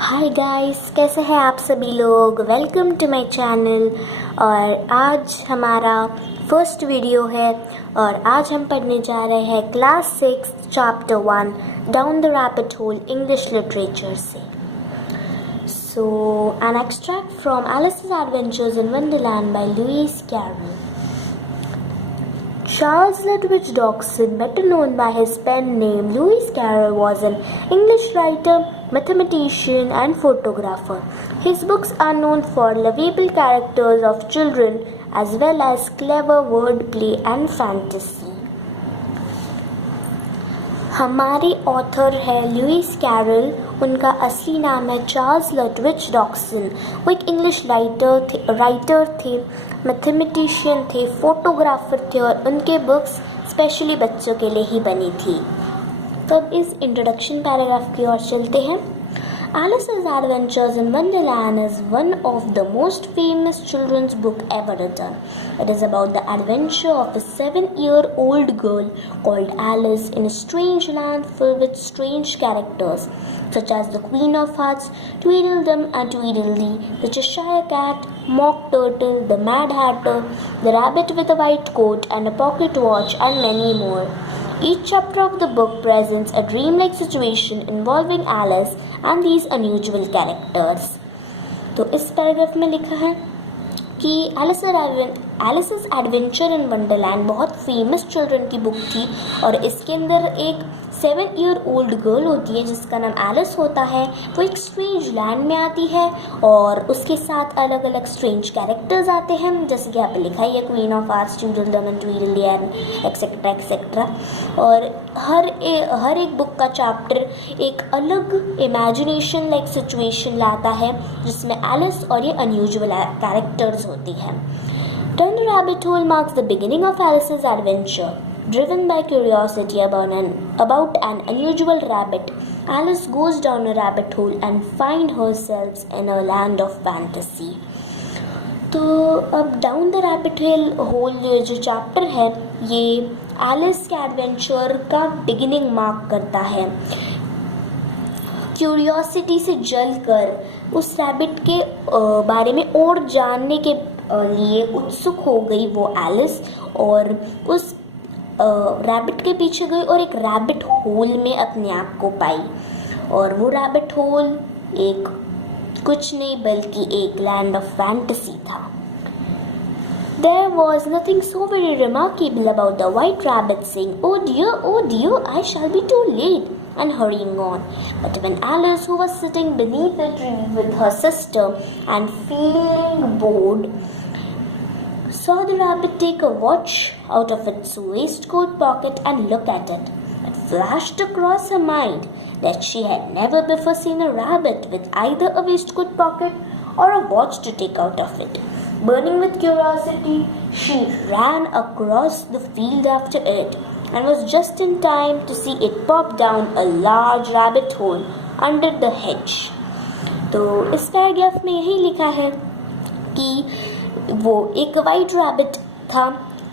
Hi guys, कैसे हैं आप सभी लोग। Welcome to my channel. और आज हमारा फर्स्ट वीडियो है और आज हम पढ़ने जा रहे हैं class 6 chapter 1 down the rabbit hole English literature से। So an extract from Alice's adventures in Wonderland by Lewis Carroll. Charles Lutwidge Dodgson, better known by his pen name Lewis Carroll, was an English writer, mathematician, and photographer. His books are known for lovable characters of children as well as clever wordplay and fantasy. हमारे author है Lewis Carol. उनका असली नाम है Charles लटविच डॉक्सन। वो एक English writer थे, mathematician थे, फोटोग्राफर थे और उनके बुक्स स्पेशली बच्चों के लिए ही बनी थी। तो अब इस इंट्रोडक्शन पैराग्राफ की ओर चलते हैं। Alice's Adventures in Wonderland is one of the most famous children's book ever written. It is about the adventure of a 7-year-old girl called Alice in a strange land filled with strange characters, such as the Queen of Hearts, Tweedledum and Tweedledee, the Cheshire Cat, Mock Turtle, the Mad Hatter, the Rabbit with a White Coat and a Pocket Watch, and many more. Each chapter of the book presents a dreamlike situation involving Alice and these unusual characters. तो इस paragraph में लिखा है कि एलिस's adventure in Wonderland बहुत famous children की book थी और इसके अंदर एक 7-year-old गर्ल होती है जिसका नाम एलिस होता है। वो एक स्ट्रेंज लैंड में आती है और उसके साथ अलग अलग स्ट्रेंज कैरेक्टर्स आते हैं, जैसे कि यहाँ पे लिखा है queen of arts, Tweedledum and Tweedledee and etcetera etcetera. और हर एक बुक का चैप्टर एक अलग इमेजिनेशन लाइक सिचुएशन लाता है जिसमें एलिस और ये अनयूजुअल कैरेक्टर्स होती हैं। Down the Rabbit Hole marks the beginning of Alice's adventure. Driven by curiosity about an unusual rabbit, Alice goes down a rabbit hole and finds herself in a land of fantasy. तो अब down the rabbit whole जो chapter है ये Alice के adventure का beginning mark करता है। Curiosity से जलकर उस रैबिट के बारे में और जानने के लिए उत्सुक हो गई वो एलिस और उस रैबिट के पीछे गई और एक रैबिट होल में अपने आप को पाई। और वो रैबिट होल एक कुछ नहीं बल्कि एक लैंड ऑफ फैंटेसी था। There was nothing so very remarkable about the white rabbit saying, oh dear, I shall be too late," and hurrying on. But when Alice, who was sitting beneath a tree with her sister and feeling bored, saw the rabbit take a watch out of its waistcoat pocket and look at it, it flashed across her mind that she had never before seen a rabbit with either a waistcoat pocket or a watch to take out of it. Burning with curiosity, she ran across the field after it and was just in time to see it pop down a large rabbit hole under the hedge. तो इस paragraph में यही लिखा है कि वो एक white rabbit था।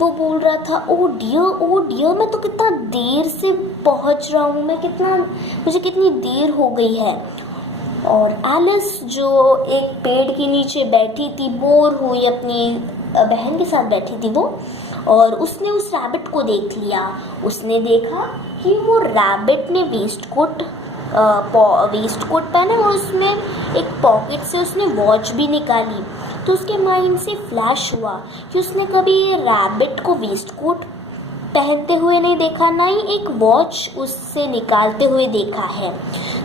वो बोल रहा था ओ डियर मैं तो कितना देर से पहुंच रहा हूँ, मुझे कितनी देर हो गई है। और एलिस जो एक पेड़ के नीचे बैठी थी, बोर हुई, अपनी बहन के साथ बैठी थी वो, और उसने उस रैबिट को देख लिया। उसने देखा कि वो रैबिट ने वेस्टकोट पहना और उसमें एक पॉकेट से उसने वॉच भी निकाली। तो उसके माइंड से फ्लैश हुआ कि उसने कभी रैबिट को वेस्टकोट पहनते हुए नहीं देखा, ना ही एक वॉच उससे निकालते हुए देखा है।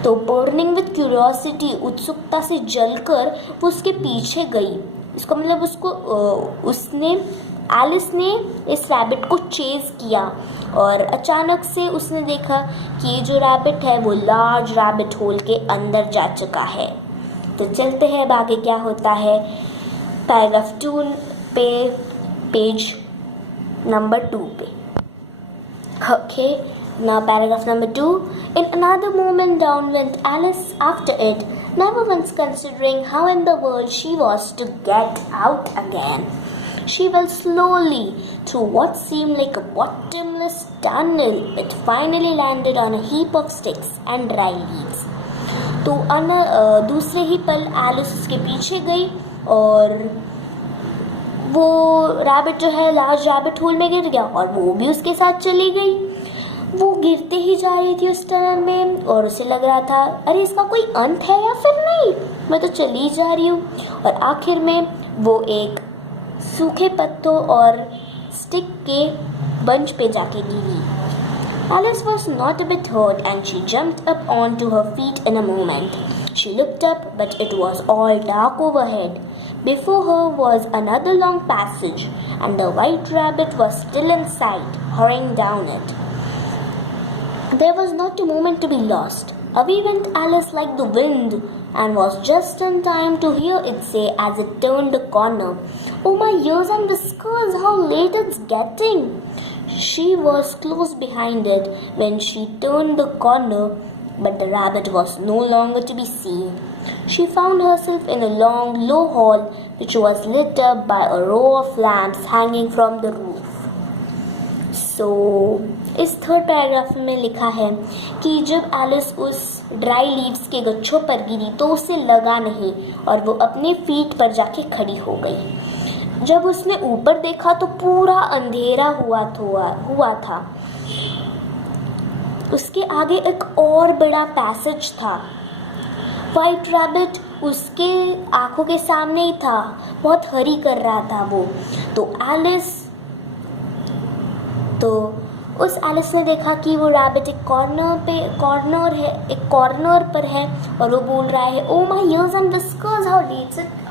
तो बर्निंग विद क्यूरियोसिटी, उत्सुकता से जलकर वो उसके पीछे गई। इसका मतलब एलिस ने इस रैबिट को चेज किया और अचानक से उसने देखा कि ये जो रैबिट है वो लार्ज रैबिट होल के अंदर जा चुका है। तो चलते हैं अब आगे क्या होता है पैराग्राफ 2 पे, पेज नंबर 2 पे। Okay, now paragraph number 2. In another moment down went Alice after it, never once considering how in the world she was to get out again. She fell slowly through what seemed like a bottomless tunnel. It finally landed on a heap of sticks and dry leaves. तो दूसरे ही पल Alice उसके पीछे गई और वो rabbit जो है लार्ज रैबिट होल में गिर गया और वो भी उसके साथ चली गई। वो गिरते ही जा रही थी उस टनल में और उसे लग रहा था अरे इसका कोई अंत है या फिर नहीं, मैं तो चली जा रही हूँ। और आखिर में वो एक सूखे पत्तों और स्टिक के बंच पे जाके गिरी। Alice was not a bit hurt and she jumped up onto her feet in a moment. She looked up, but it was all dark overhead. Before her was another long passage, and the white rabbit was still in sight, hurrying down it. There was not a moment to be lost. Away went Alice like the wind, and was just in time to hear it say as it turned a corner, "Oh my ears and whiskers, how late it's getting!" She was close behind it when she turned the corner, but the rabbit was no longer to be seen. She found herself in a long, low hall which was lit up by a row of lamps hanging from the roof. So, इस third paragraph में लिखा है कि जब Alice उस dry leaves के गच्छों पर गिरी तो उसे लगा नहीं और वो अपने फीट पर जाके खड़ी हो गई। जब उसने ऊपर देखा तो पूरा अंधेरा हुआ था। उसके आगे एक और बड़ा पैसेज था। व्हाइट रैबिट उसके आंखों के सामने ही था, बहुत हरी कर रहा था वो। तो उस एलिस ने देखा कि वो रैबिट एक कॉर्नर पर है और वो बोल रहा है oh my ears and whiskers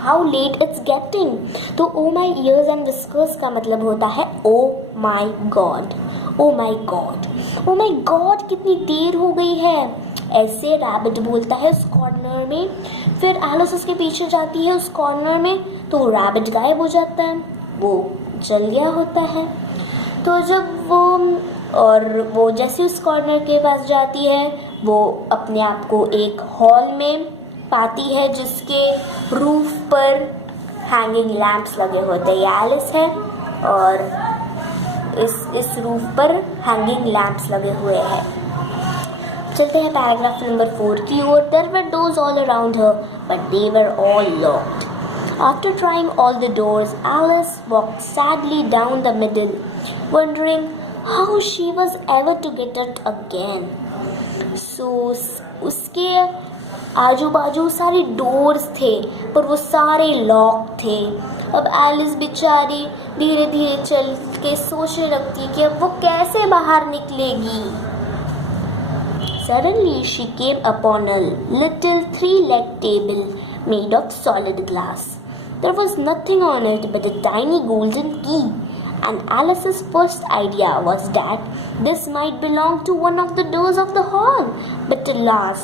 how late it's getting. तो oh my ears and whiskers का मतलब होता है oh my god, oh my god, oh my god कितनी देर हो गई है, ऐसे रैबिट बोलता है उस कॉर्नर में। फिर एलिस उसके पीछे जाती है उस कॉर्नर में तो रैबिट गायब हो जाता है, वो जल गया होता है। तो जब वो जैसे उस कॉर्नर के पास जाती है वो अपने आप को एक हॉल में पाती है जिसके रूफ पर हैंगिंग लैंप्स लगे होते हैं। ये एलिस है और इस रूफ पर हैंगिंग लैंप्स लगे हुए हैं। चलते हैं पैराग्राफ नंबर 4 की ओर। There were doors all around her but they were all locked. After trying all the doors, Alice walked sadly down the middle, wondering how she was ever to get it again. So, उसके आजू बाजू सारे doors थे पर वो सारे lock थे। अब एलिस बेचारी धीरे धीरे चल के सोचने लगती कि अब वो कैसे बाहर निकलेगी। Suddenly she came upon a little 3-legged table made of solid glass. There was nothing on it but a tiny golden key, and Alice's first idea was that this might belong to one of the doors of the hall. But alas,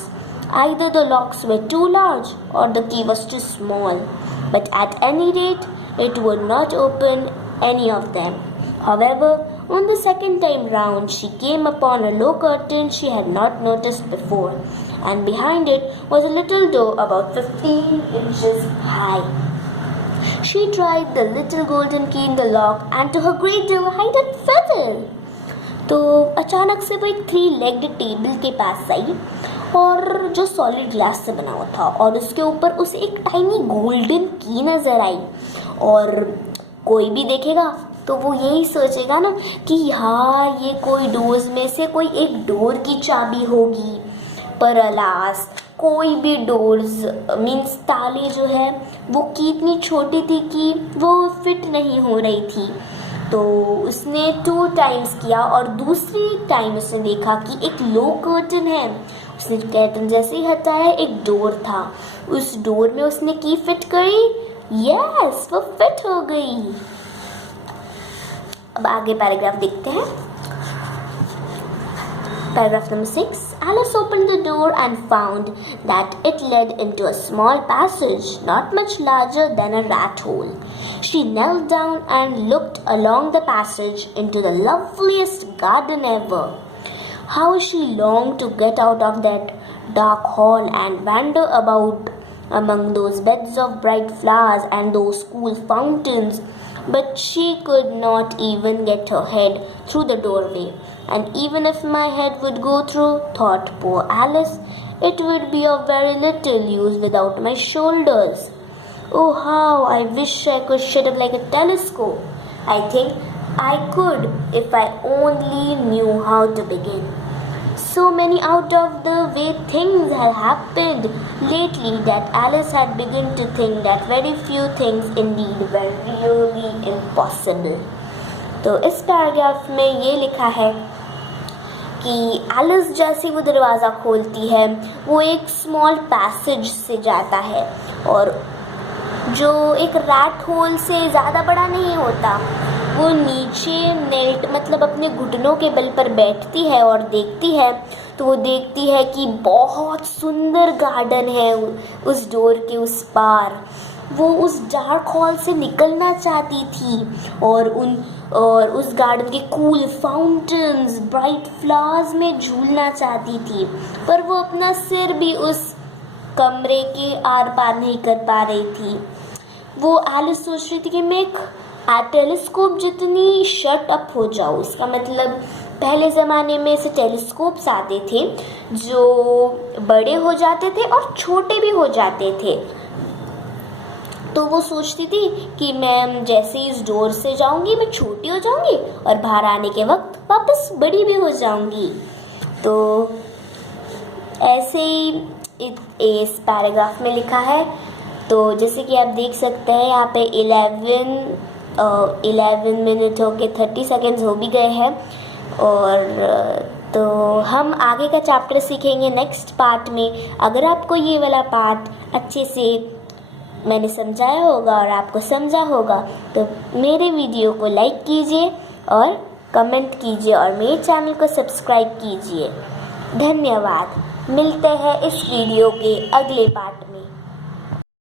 either the locks were too large or the key was too small. But at any rate, it would not open any of them. However, on the second time round, she came upon a low curtain she had not noticed before, and behind it was a little door about 15 inches high. She tried the little golden key in the lock, and to her great delight it fitted. तो अचानक से वो एक 3-legged table के पास आई और जो solid glass से बना हुआ था और उसके ऊपर उसे एक टाइनी गोल्डन की नजर आई। और कोई भी देखेगा तो वो यही सोचेगा ना कि यार ये कोई डोर्स में से कोई एक डोर की चाबी होगी। पर अलास कोई भी डोर्स मीन्स ताले जो है वो की इतनी छोटी थी कि वो फिट नहीं हो रही थी। तो उसने 2 टाइम्स किया और दूसरी टाइम उसने देखा कि एक लो कर्टन है। उसने कर्टन जैसे ही हटाया एक डोर था, उस डोर में उसने की फिट करी, यस वो फिट हो गई। अब आगे पैराग्राफ देखते हैं। Paragraph number 6. Alice opened the door and found that it led into a small passage, not much larger than a rat hole. She knelt down and looked along the passage into the loveliest garden ever. How she longed to get out of that dark hall and wander about among those beds of bright flowers and those cool fountains. But she could not even get her head through the doorway. And even if my head would go through, thought poor Alice, It would be of very little use without my shoulders. Oh, how I wish I could shut up like a telescope. I think I could if I only knew how to begin. So many out of the way things had happened lately that Alice had begun to think that very few things indeed were really impossible. तो इस paragraph में ये लिखा है कि Alice जैसे वो दरवाज़ा खोलती है वो एक स्मॉल पैसेज से जाता है और जो एक रैट होल से ज़्यादा बड़ा नहीं होता। वो नीचे नेल्ट मतलब अपने घुटनों के बल पर बैठती है और देखती है तो वो देखती है कि बहुत सुंदर गार्डन है उस डोर के उस पार। वो उस डार्क हॉल से निकलना चाहती थी और उस गार्डन के कूल फाउंटेन्स ब्राइट फ्लावर्स में झूलना चाहती थी, पर वो अपना सिर भी उस कमरे के आर पार नहीं कर पा रही थी। वो एलिस सोच रही थी कि मैं एक टेलीस्कोप जितनी शट अप हो जाऊँ। इसका मतलब पहले ज़माने में ऐसे टेलीस्कोप्स आते थे जो बड़े हो जाते थे और छोटे भी हो जाते थे। तो वो सोचती थी कि मैं जैसे ही इस डोर से जाऊंगी मैं छोटी हो जाऊंगी और बाहर आने के वक्त वापस बड़ी भी हो जाऊंगी। तो ऐसे ही इस पैराग्राफ में लिखा है। तो जैसे कि आप देख सकते हैं यहाँ पे 11 मिनट हो के 30 सेकेंड्स हो भी गए हैं और तो हम आगे का चैप्टर सीखेंगे नेक्स्ट पार्ट में। अगर आपको ये वाला पार्ट अच्छे से मैंने समझाया होगा और आपको समझा होगा तो मेरे वीडियो को लाइक कीजिए और कमेंट कीजिए और मेरे चैनल को सब्सक्राइब कीजिए। धन्यवाद। मिलते हैं इस वीडियो के अगले पार्ट में।